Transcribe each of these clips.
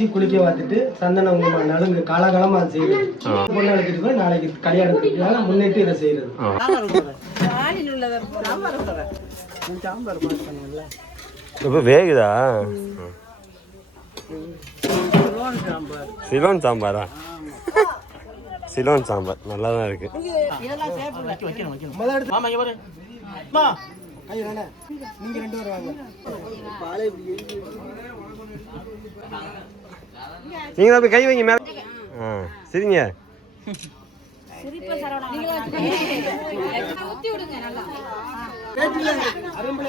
வச்சு குளிக்க பார்த்துட்டு சந்தனம் நலுங்கு காலகாலமாக அதை செய்யுது. பொண்ணு எடுத்துட்டு போய் நாளைக்கு கல்யாணத்துக்கு முன்னிட்டு இதை செய்யறது. இப்போ வேகுதா? சிலோன் சாம்பாரா? சிலோன் சாம்பார் நல்லா தான் இருக்கு. நீங்க 2 பேரும் வாங்க. நீங்க அப்படி கை வைங்க மேல. சரிங்க.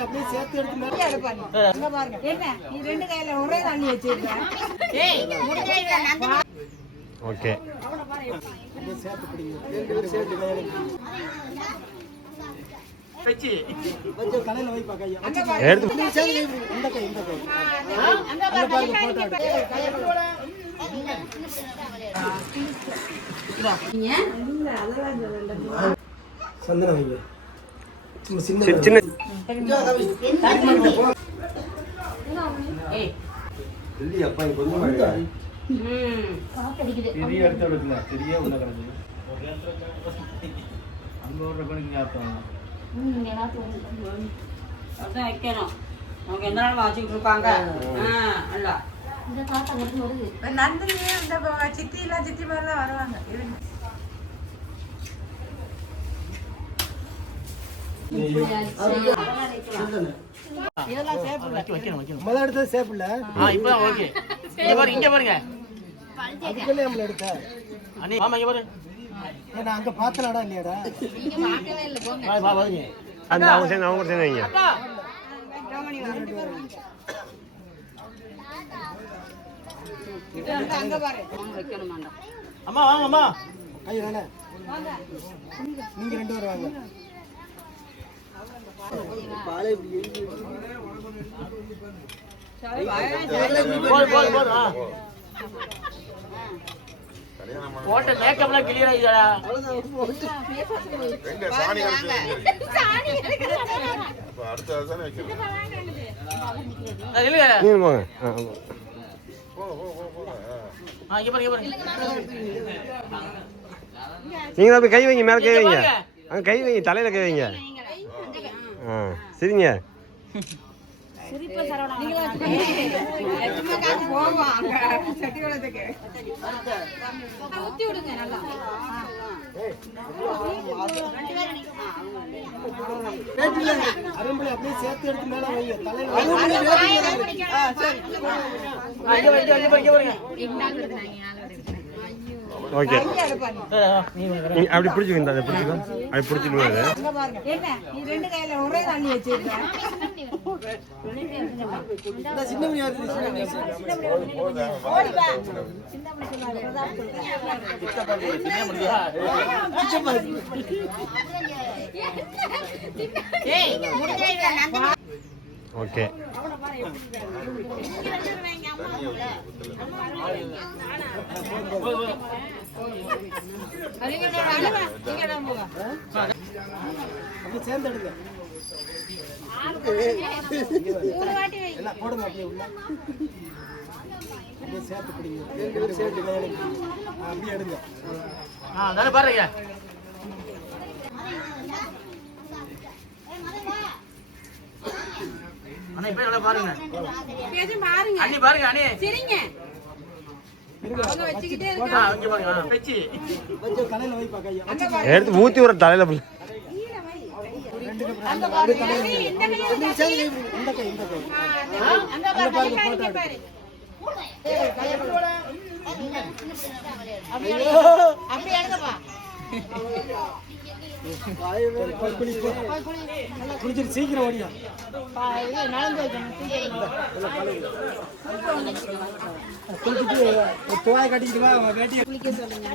அப்படியே சேர்த்து எடுத்து ஓகே. தலையில வைப்பா கையா சந்தனம் வைங்க. சின்ன பெரிய இடத்த விடுங்க. பெரிய உள்ள கிடக்கு அங்க ஒரு கணக்கு ஞாபகம் அதான் வைக்கணும். அவங்க எந்த நாள் வச்சுக்கிட்டு இருப்பாங்க. நந்தினி இந்த சித்தி மாதிரிலாம் வருவாங்க. அங்க பாத்தலாடா இல்லையாடா? அந்த அவங்க சேர்ந்து வைங்க. அம்மா வாங்க அம்மா. ஐயோ வேணா. நீங்க 2 பேரும் வாங்க. போட்ட மேக்கப்லாம் கிளியர் ஆயிடுடா. நீங்க அப்படி கை வைங்க மேல கை வைங்க. கை வைங்க தலையில கை வைங்க. சரிங்க. அப்படியே சேர்த்து எடுத்து மேல வைங்க. தலையில ஓகே. அப்படி பிடிச்சிக்கணும். அதை பிடிச்சிக்கணும். அப்படி பிடிச்சிக்கணும். ஓகே. சேர்ந்து போடுங்க. அப்படியே உள்ள அப்படியே சேர்த்து பிடிங்க. சேர்த்து அப்படியே எடுங்க. பாருங்க. அண்ணே போய் நல்லா பாருங்க. பேசி பாருங்க. அண்ணி பாருங்க அண்ணி. சரிங்க. அவங்க வச்சிட்டே இருக்காங்க. இங்க பாருங்க. வெச்சி. கொஞ்சம் தலையில வை பாக்கையா. எடுத்து ஊத்தி வர தலையில புள்ள. அந்த பாரு தலையில. இந்த கை இந்த கை. அங்க பாருங்க போட்டோ பாரு. அப்படியே எடுங்கப்பா. குளிச்சிட்டு சீக்கிரம் ஓடியா. குளிச்சுட்டு துவாய் கட்டிக்கிட்டு வா. வேட்டியை குளிக்க சொல்லுங்க.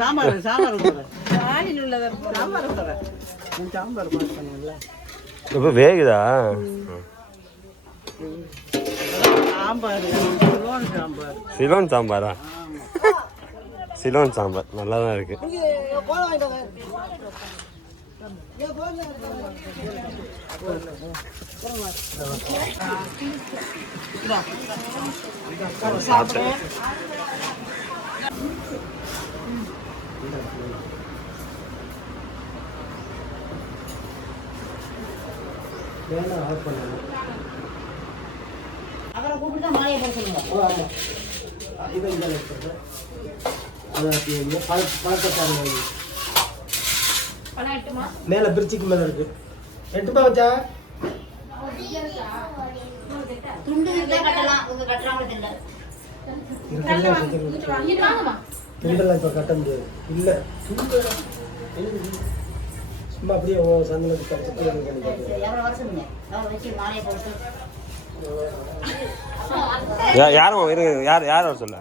சாம்பார் சாம்பார் சாம்பார் பண்ணுங்கல்ல. இப்போ வேகுதா? சிலோன் சாம்பாரா? சிலோன் சாம்பார் நல்லா தான் இருக்கு. சாப்பிட்டேன். வேணாம் ஆஃப் பண்ணணும். அப்புறம் கூப்பிட்டு தான் மாலையை போட சொல்லுங்க. ஓ ஆமாம், இதை இந்த வச்சுருக்கேன். அதை அப்படி பழத்தை பாருங்க. மேலே பிரிச்சிக்கு மேலே இருக்கு. எட்டுப்பா வச்சா துண்டு இருந்தா கட்டலாம், உங்க கட்டுறாங்களோ தெரியல. துண்டெல்லாம் இப்போ கட்ட முடியாது. இல்லை சும்மா அப்படியே சந்தனத்துக்கு கடிச்சிட்டு எவ்வளோ வருஷம்ங்க எவ்வளோ வச்சு மாலையை போட்டு யாரும் இருங்க, யார் வர சொல்ல?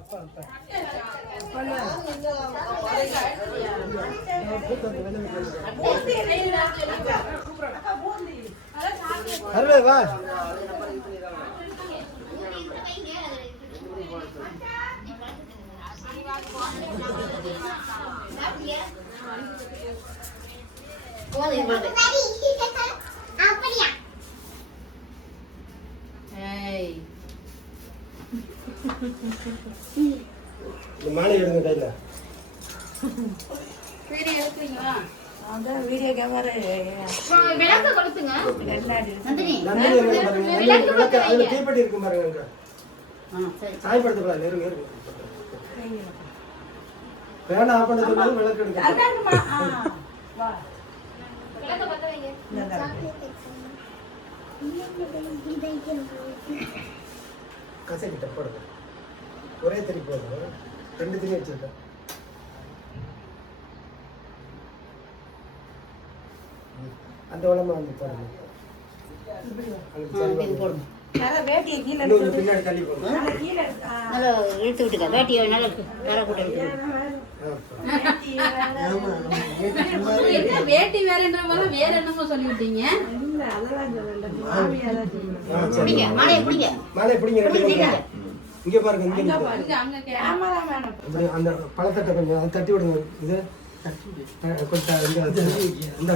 அருவே வா. இந்த மாலை எடுங்க கையில். வீடியோ கேமரா விளக்கு கொளுத்துங்க. நந்தினி நந்தினி விளக்கு அதில் தீப்பெட்டி இருக்கும் பாருங்க. சாயப்படுத்தக்கூடாது. இருங்க இருங்க. வேணா ஆஃப் பண்ண சொன்னாலும் விளக்கு எடுக்க கசைக்கிட்ட போடுங்க. ஒரே திரி போடுங்க. 2 திரி வச்சிருக்கேன். அந்த உடம்பு வந்து போடுங்க. வேட்டியை கீழே பின்னாடி தள்ளி போடுங்க. நல்லா இழுத்து விட்டுக்க. வேட்டியை நல்லா வேற கூட்ட என்ன வேட்டி வேறன்ற மாதிரி வேற என்னமோ சொல்லிவிட்டீங்க. பிடிங்க மாலையை பிடிங்க. மாலையை பிடிங்க. 2 பேரும் இங்கே பாருங்க. இங்கே அங்க கேமரா மேடம் இப்படி அந்த பழத்தட்டை கொஞ்சம் அதை தட்டி விடுங்க. இது கொஞ்சம் இந்த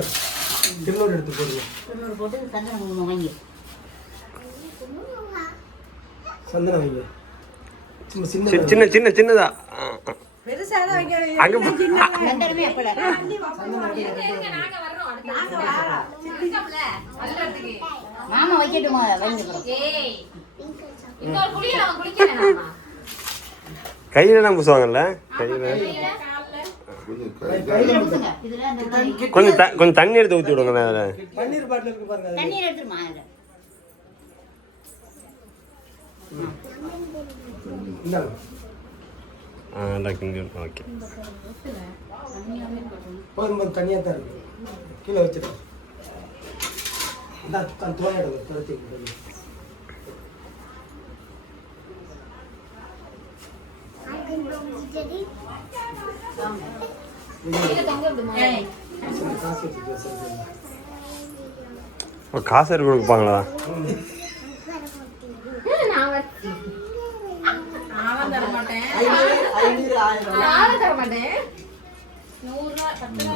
திருநூறு எடுத்து போடுங்க. திருநூறு போட்டு சந்தனம் குங்குமம் வாங்கி சந்தனம் வைங்க. சும்மா சின்ன சின்ன சின்னதா பெருசாக அங்க சந்தனமே அப்பல மாமா வைக்கட்டுமா வைங்க. கையில தான் பூசுவாங்கல்ல. கையில கொஞ்சம் தண்ணி எடுத்து ஊற்றி விடுங்க. அதில் பன்னீர் பாட்டில் இருக்கு பாருங்க. தண்ணீர் எடுத்துருமா. இந்தாங்க. ஓகே. போதும் தனியாக தான் இருக்கு. கீழே வச்சிருக்கேன். இந்த தோணை எடுங்க. துரத்தி காசு கொடுப்பாங்களா?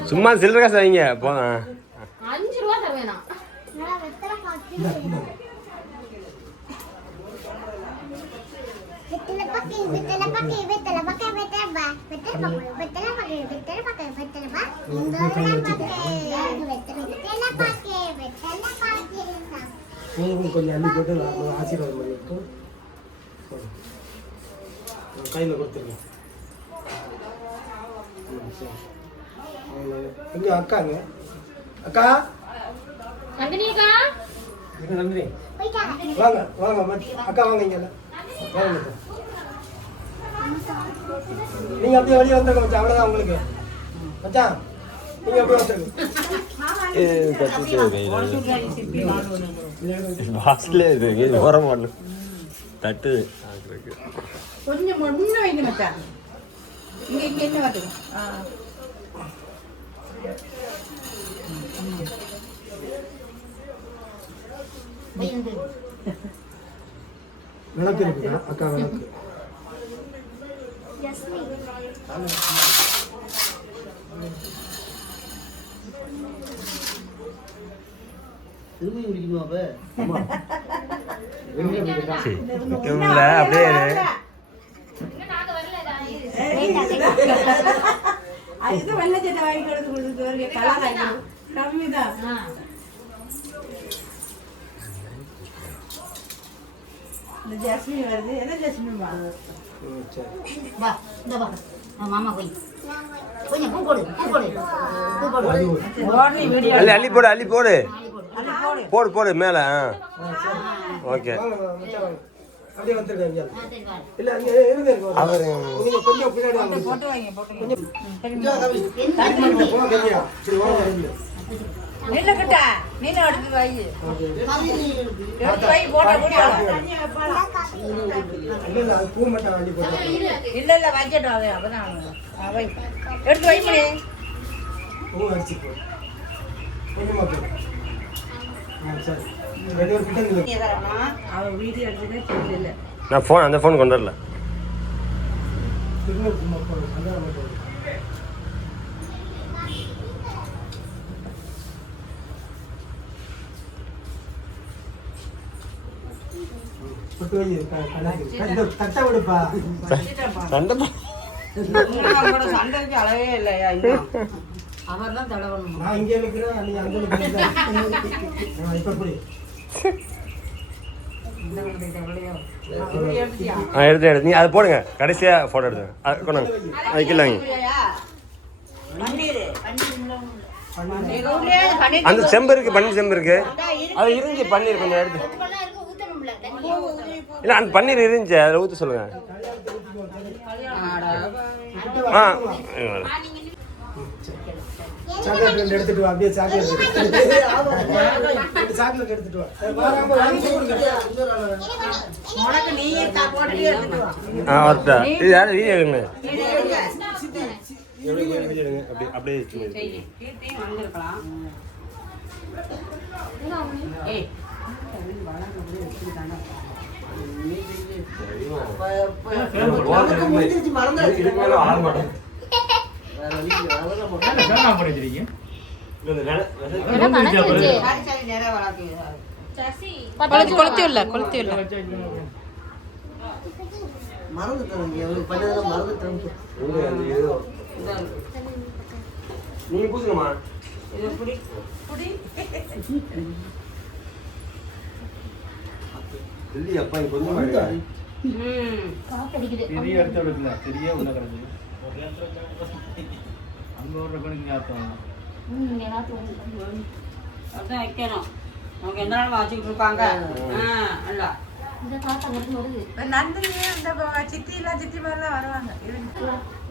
சும்மா சில்லற காசு வைங்க போதும். 5 ரூபா தருவேனா? கொஞ்சம் அள்ளி போட்டு ஆசீர்வாதம் பண்ணிட்டு கையில் கொடுத்துருங்க. இங்கே அக்காங்க. அக்கா நந்தினி அக்கா நன்றி. வாங்க வாங்க அக்கா வாங்க. இங்கே வாங்க. நீங்கள் அப்படியே வெளியே வந்துருங்க மச்சான். அவ்வளோதான் உங்களுக்கு மச்சான். நீங்கள் அப்படியே வந்துருங்க. தட்டு கொஞ்சம் முன்ன வைங்க மச்சான். இங்க என்ன வரட்டும். விளக்கு இருக்குதா அக்கா? விளக்கு திரும்பி குடிக்கணுமா அப்ப அப்படியே இது வெள்ளை சட்டை வாங்கி கொடுத்து கலர் கம்மிதான். இந்த ஜாஸ்மின் வருது. என்ன ஜாஸ்மின் வா வா இந்த வா மாமா போய் கொஞ்சம் பூ போடு பூ போடு பூ போடு ஓடனே வீடியோ அள்ளி போடு அள்ளி போடு போடு போடு மேலே ஓகே அப்படியே வந்துருங்க ஆ, சரி வா இல்ல அங்க இருங்க அவர் நீங்க கொஞ்சம் பின்னாடி வாங்க போட்டு வாங்க போட்டு போங்க கம்மியா சரி வாங்க வரீங்க நீல கிட்ட நீல எடுத்து வை எடுத்து வை போட முடியாது. இல்ல அது பூ மட்டும் அள்ளி போட்டு இல்ல இல்ல வச்சிட்டு வாங்க அப்பதான் வை எடுத்து வை மணி. பூ அடிச்சு போ கொஞ்சமா போடு சரி ரெண்டு ஒரு கிட்ட நில்லு அவ வீடியோ எடுத்துட்டே தெரியல. நான் ஃபோன் அந்த ஃபோன் கொண்டு வரல திரும்ப சும்மா போடு அந்த மட்டும் போட்டு வை கண்ணாடி தட்ட விடுப்பா சண்டை அவங்களோட சண்டைக்கு அளவே இல்லையா இன்னும். அவர்தான் தடவணும். நான் இங்கே இருக்கிறேன் நீ அங்கே இருக்கிறேன் இப்ப புடி எடுத்தியா எடுத்து நீ அதை போடுங்க கடைசியாக ஃபோட்டோ எடுத்து அது கொண்டாங்க அதுக்கு இல்லைங்க பன்னீர் அந்த செம்பு இருக்கு பன்னீர் செம்பு இருக்கு அது இருந்துச்சு பன்னீர் கொஞ்சம் எடுத்து இதெல்லாம் இருக்கு ஊத்தணும்ல தண்ணி இல்லை அந்த பன்னீர் இருந்துச்சு அதில் ஊற்ற சொல்லுங்க ஆ சாக்லேட் ரெண்டு எடுத்துட்டு வா அப்படியே சாக்லேட் சாக்லேட் எடுத்துட்டு வா உனக்கு நீ போட்டு எடுத்துட்டு வா. ஆ வரட்டா இது யாரும் வீடியோ எடுங்க அப்படியே அப்படியே கீர்த்தியும் வந்திருக்கலாம். ஏய் நீங்க பூசுங்கம்மா அப்பா இங்க கொஞ்சம் காத்தடிக்குது பெரிய இடத்த விடல பெரிய உள்ள கிடக்குது அங்கே ஒரு கணக்கு ஞாபகம் எல்லாத்தையும் அதான் வைக்கணும். அவங்க எந்த நாளும் வச்சுக்கிட்டு இருப்பாங்க. இல்ல இந்த காத்தா மட்டும் வருது நந்தினி அந்த சித்தி எல்லாம் சித்தி மாதிரிலாம் வருவாங்க.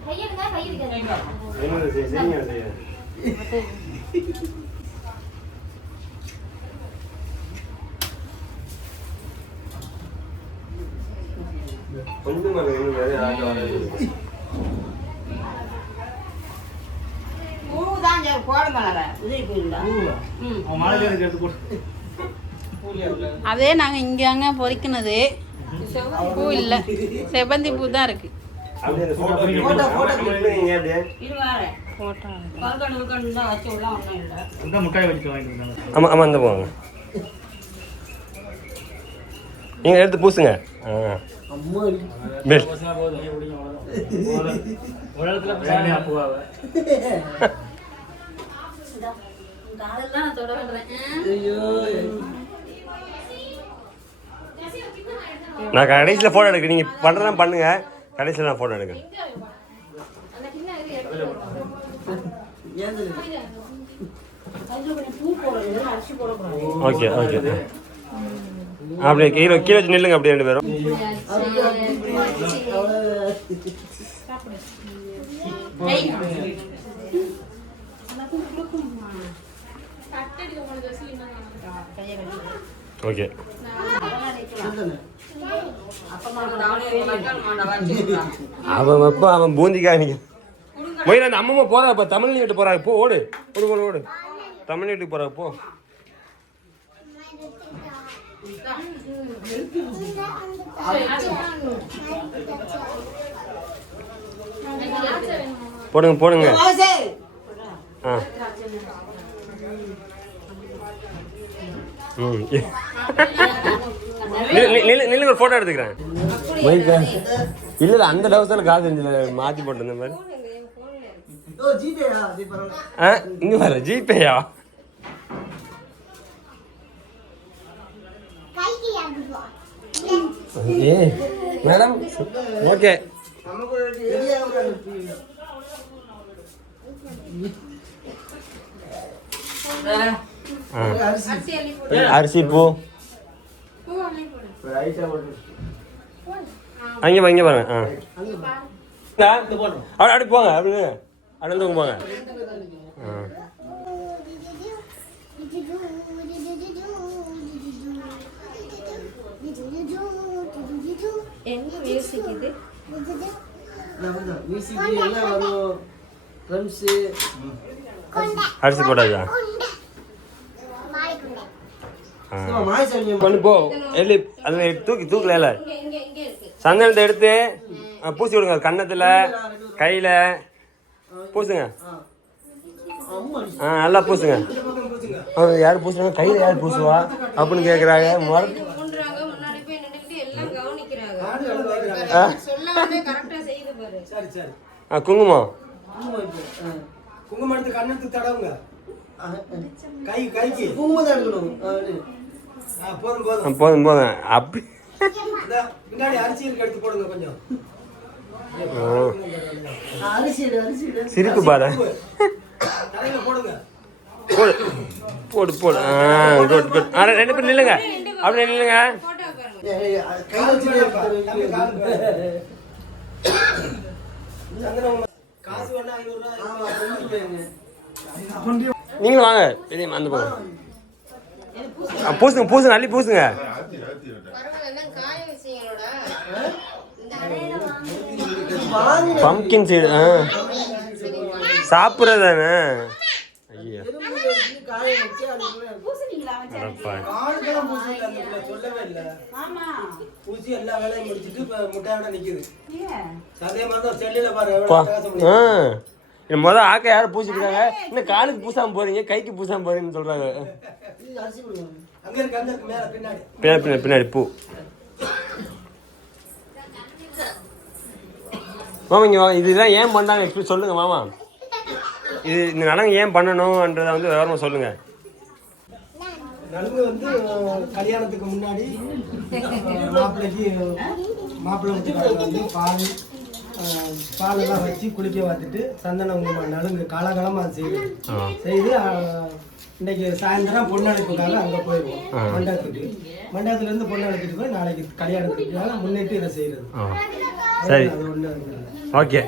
கையெடுங்க கையெடுக்க என்ன செய்யுங்க செய்யுங்க கொஞ்சம் பூதான் கோடை மலரை உதவி போயிருந்தா. அவன் மாலையில எடுத்து போட்டு அதே நாங்கள் இங்கே அங்கே பொறிக்கினது பூ இல்லை செவ்வந்தி பூ தான் இருக்கு. அப்படியே அந்த போட்டோ நீங்க அப்படியே இது வேற போட்டோ கல்கண்டு தான் வச்சு உள்ள ஒன்றும் இல்லை. அந்த முட்டாய் வச்சுட்டு வாங்கிட்டு வந்தாங்க ஆமாம் ஆமாம் அந்த போங்க நீங்கள் எடுத்து பூசுங்க ஆ பெல் ஒரு இடத்துல பிராணி அப்புவாவை காலெல்லாம் நான் தொட விடுறேன். நான் கடைசியில் ஃபோட்டோ எடுக்கிறேன் நீங்கள் பண்ணுறதா பண்ணுங்க கடைசியில் நான் ஃபோட்டோ எடுக்கிறேன் ஓகே ஓகே அப்படியே கீழே கீழே வச்சு நில்லுங்க அப்படியே ரெண்டு பேரும் ஓகே அவன் வைப்பா அவன் பூந்திக்கா நிற்க மொயில அந்த அம்மம்மா போறா இப்போ தமிழ் வீட்டு போறா போ ஓடு ஓடு ஓடு ஓடு தமிழ் வீட்டுக்கு போறா போ போடுங்க போடுங்க ஆ ம் நில்லுங்க ஒரு ஃபோட்டோ எடுத்துக்கிறேன். இல்லை அந்த டவுசரில் காசு இருந்துச்சு மாற்றி போட்டு இந்த மாதிரி. ஆ இங்கே வர ஜிபேயா? ஏ மேடம் ஓகே. அரிசி பூ அங்கே இங்கே பாருங்க. ஆ அப்படி போங்க அப்படின்னு அடுத்து போங்க. ஆ அரிசி போட்டாச்சா? கொண்டு போ எல்லி அது தூக்கல இல்லை சந்தனத்தை எடுத்து பூசி விடுங்க. கன்னத்தில் கையில் பூசுங்க. ஆ நல்லா பூசுங்க. யார் பூசுறாங்க கையில் யார் பூசுவா அப்படின்னு கேட்குறாங்க. குங்குமம் குங்குமம் எடுத்து கண்ணத்துக்கு தடவுங்க. கைக்கு குங்குமம் தான் எடுக்கணும். போதும் போதும் போதும் போதும். அப்படி பின்னாடி அரிசி எடுத்து போடுங்க கொஞ்சம். சிரிப்பு பாரு. போடுங்க போடு போடு போடு. Good good. ரெண்டு பேரும் நில்லுங்க அப்படி நில்லுங்க. நீங்களும் வாங்க பெரிய அந்த போங்க. பூசுங்க பூசுங்க அள்ளி பூசுங்க. பம்கின் சீடு சாப்பிட்றது தானே. ஐயா பூசி எல்லா வேலையும் முடிச்சுட்டு முட்டையோட நிக்குது. அதே மாதிரி தான் செல்லுல பாரு. முதல் ஆக்க யாரும் பூசிட்டு இருக்காங்க. இன்னும் காலுக்கு பூசாம போறீங்க கைக்கு பூசாம போறீங்கன்னு சொல்றாங்க. பின்னாடி பின்னாடி பூ. மாமா இங்கே இதெல்லாம் ஏன் பண்ணாங்க எப்படி சொல்லுங்க மாமா. இது இந்த நலங்கு ஏன் பண்ணணும்ன்றதை வந்து விவரமாக சொல்லுங்க. நலுங்கு வந்து கல்யாணத்துக்கு முன்னாடி மாப்பிள்ளை வீட்டுக்காரங்க வந்து பாலெல்லாம் வச்சு குளிக்க பார்த்துட்டு சந்தன நலுங்கு காலகாலமாக செய்து இன்னைக்கு சாயந்தரம் பொண்ணு அழைப்புக்காக அங்கே போயிடுவோம் மண்டபத்துக்கு. மண்டபத்துலேருந்து பொண்ணு அழைச்சிட்டு போய் நாளைக்கு கல்யாணத்துக்காக முன்னிட்டு இதை செய்யறது. சரி அது ஒன்று. ஓகே.